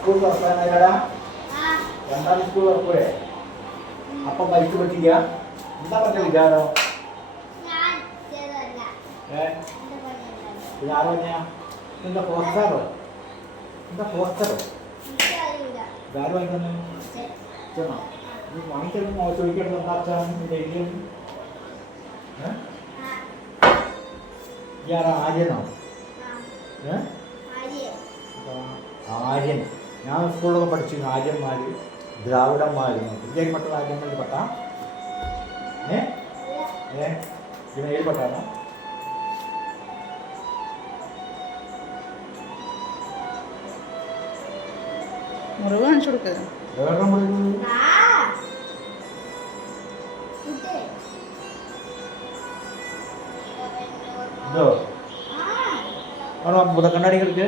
School തുറക്കാനായിടാ രണ്ടാം school തുറക്കൂലേ? അപ്പം bike പറ്റില്ല. എന്താ പറഞ്ഞ വിചാരം? പിന്നെ ആരോ എന്താ പോസ്റ്ററോ? എന്താ പോസ്റ്ററോ? ഇതാര് വാങ്ങിക്കുന്നു? ചെന്നോ നീ വാങ്ങിച്ചോ? ചോദിക്കണം എന്താ അച്ഛൻ ഇയാളാ ആര്യനോ? ആര്യൻ. ഞാൻ സ്കൂളിലൊക്കെ പഠിച്ചു. ആര്യന്മാർ, ദ്രാവിഡന്മാർ, ഇന്ത്യയിൽപ്പെട്ട ആര്യന്മാരിൽ പെട്ട പിന്നെ ഏൽപ്പെട്ടാണ്. മുറിവ് കാണിച്ചു കൊടുക്കുക. ആണോ ഭൂതക്കണ്ണാടി കിടക്ക്?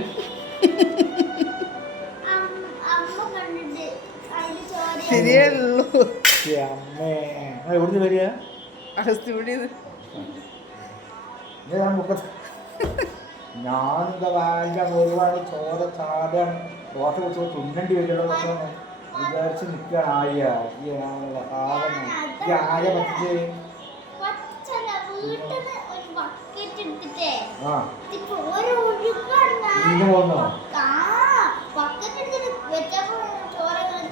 ശരിയല്ലോ. അമ്മേ എവിടുന്ന് വരിക? ഞാനെന്താ വാങ്ങിക്കാൻ ഒരുപാട് ചോര ചാടാണ്. ദോശ വെച്ച് തുന്നണ്ടി വരികയാണ് വിചാരിച്ച് നിൽക്കുകയാണ്. ആയ പറ്റിച്ച്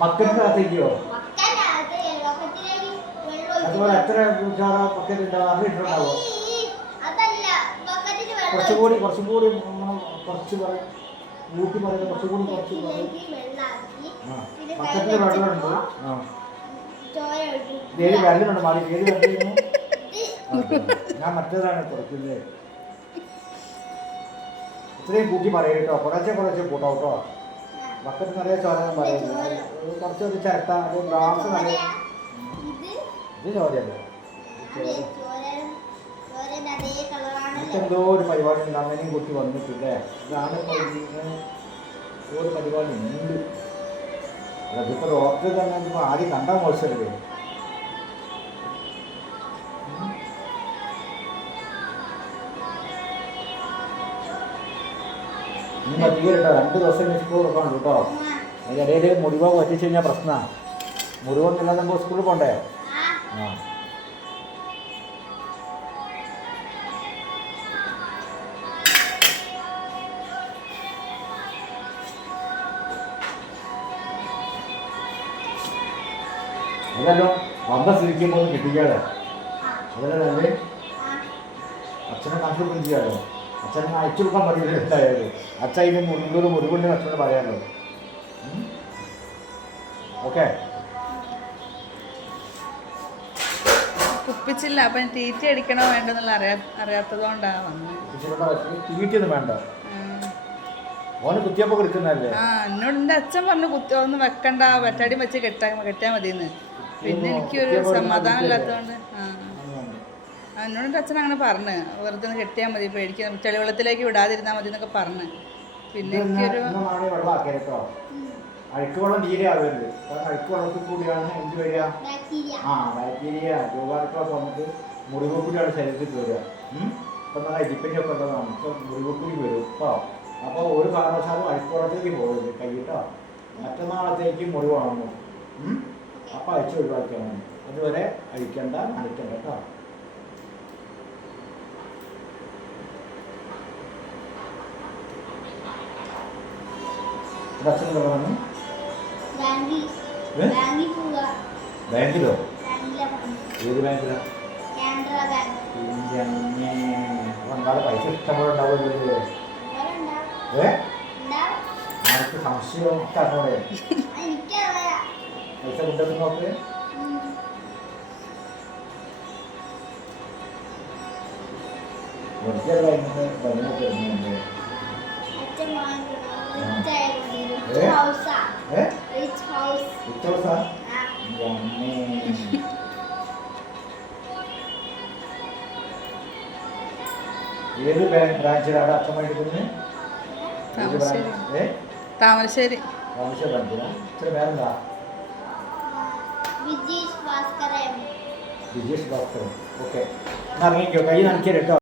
മക്കത്തിനകത്തേക്കോ? അതുപോലെ എത്ര ചോറ പക്കറ്റ് ഉണ്ടാവും? അറിയിട്ടുണ്ടാവോ? കുറച്ചുകൂടി കുറച്ച് ഊട്ടി പറയുന്നത് കുറച്ചുകൂടി പക്കത്തിൽ വെള്ളമുണ്ട്. ഏത് വെള്ളിനുണ്ട് മാറി? ഏത് വെള്ളം? ഞാൻ മറ്റേതാണ് കുറയ്ക്കുന്നത്. ഇത്രയും കൂട്ടി പറയും കേട്ടോ. കുറച്ചേ കൂട്ടാം കേട്ടോ. ബക്കറ്റ് നിറയെ ചോര പറയുന്നത്. കുറച്ചൊരു ചിരട്ട ഗ്ലാസ് നിറയെ. ഇത് ചോരയല്ലേ? എന്തോ ഒരു പരിപാടി ഉണ്ട്. അങ്ങനെയും കുട്ടി വന്നിട്ടില്ലേ? ഇതാണ് ഒരു പരിപാടി ഉണ്ട്. അതിപ്പോ ഡോക്ടർ തന്നെ ഇപ്പൊ ആദ്യം കണ്ടാൽ മോശമല്ലേ? ഇനി പറ്റിക്കട്ടോ. 2 ദിവസം സ്കൂൾ തുറക്കണം കേട്ടോ. അതിൻ്റെ ഇടയിൽ മുറിവോ പറ്റിച്ചു കഴിഞ്ഞാൽ പ്രശ്നമാണ്. മുറിവൊന്നുമില്ലാതെ നമ്മൾ സ്കൂളിൽ പോകണ്ടേ? ആ അതല്ലോ വന്ന സ്ഥിതിക്കുമ്പോൾ കിട്ടിക്കാതെ അതല്ലേ നല്ലേ? അച്ഛനെ കണ്ടുപിടിച്ച് ചെയ്യാമല്ലോ. അച്ഛനെ അയച്ചു കൊടുക്കാൻ പറ്റില്ല. എന്തായാലും അച്ഛൻ ഇതിന് മുറിവുണ്ട് അച്ഛനോട് പറയാമല്ലോ. ഓക്കെ കുപ്പിച്ചില്ല. അപ്പം തീറ്റ അടിക്കണോ വേണ്ടെന്നുള്ള അറിയാത്തത് കൊണ്ടാണ് വന്നത്. തീറ്റയൊന്നും വേണ്ട. ഓന് കുത്തിയപ്പോൾ കൊടുക്കുന്നല്ലേ? എന്നോട് എൻ്റെ അച്ഛൻ പറഞ്ഞു ഒന്നും വെക്കണ്ട, വെറ്റാടി വെച്ച് കെട്ടിയാൽ മതിയെന്ന്. പിന്നെ എനിക്കൊരു സമാധാനം ഇല്ലാത്തതുകൊണ്ട് എന്നോട് എൻ്റെ അച്ഛൻ അങ്ങനെ പറഞ്ഞ് വെറുതെ ഒന്ന് കെട്ടിയാൽ മതി, പേടിക്കാൻ ചെളിവെള്ളത്തിലേക്ക് വിടാതിരുന്നാൽ മതി എന്നൊക്കെ പറഞ്ഞ്. പിന്നെ എനിക്കൊരു അഴുക്ക് വെള്ളം തീരെ ആവരുത്. കാരണം അഴുക്ക് വെള്ളത്തിൽ കൂടിയാണ് എന്ത് വരിക? ബാക്ടീരിയ രോഗാണുക്കളൊക്കെ വന്നിട്ട് മുറിവുകൂടിയാണ് ശരീരത്തിൽ വരിക. ഇപ്പം നല്ല എജിപ്പൻ്റെയൊക്കെ ഉള്ളതാണ്. ഇപ്പം മുറിവുകൂടി വരും കേട്ടോ. അപ്പോൾ ഒരു കാരണവശാലും അഴുക്ക് വെള്ളത്തിലേക്ക് പോകരുത് കൈയിട്ടോ. മറ്റന്നാളത്തേക്ക് മുറിവ് ഉണങ്ങും. അപ്പം അഴിച്ച് ഒഴിവാക്കിയാൽ മതി. അതുവരെ അഴിക്കണ്ട, നനയ്ക്കണ്ട കേട്ടോ. അച്ഛൻ പറഞ്ഞു ബാങ്കിലോ? ഏത് ബാങ്കിലാ? എന്തായാലും പൈസ ഇഷ്ടംപോലെ ഉണ്ടാവുമല്ലോ. ആർക്ക് സംശയം അറിഞ്ഞൂടെ? പൈസ കിട്ടുന്ന നോക്ക്. വെറുതെയുള്ള ഇന്നത്തെ പതിനൊക്കെ വരുന്നുണ്ട്. ഏത് ബ്രാഞ്ചിലാണ് അച്ഛൻ എടുക്കുന്നത്? താമരശ്ശേരി ബ്രാഞ്ചിലാ? ഇത്ര പേരെന്താ? വിജേഷ് ഭാസ്കർ. ഓക്കെ, ഇറങ്ങിക്കോ. കൈ നനയ്ക്കരുത് കേട്ടോ.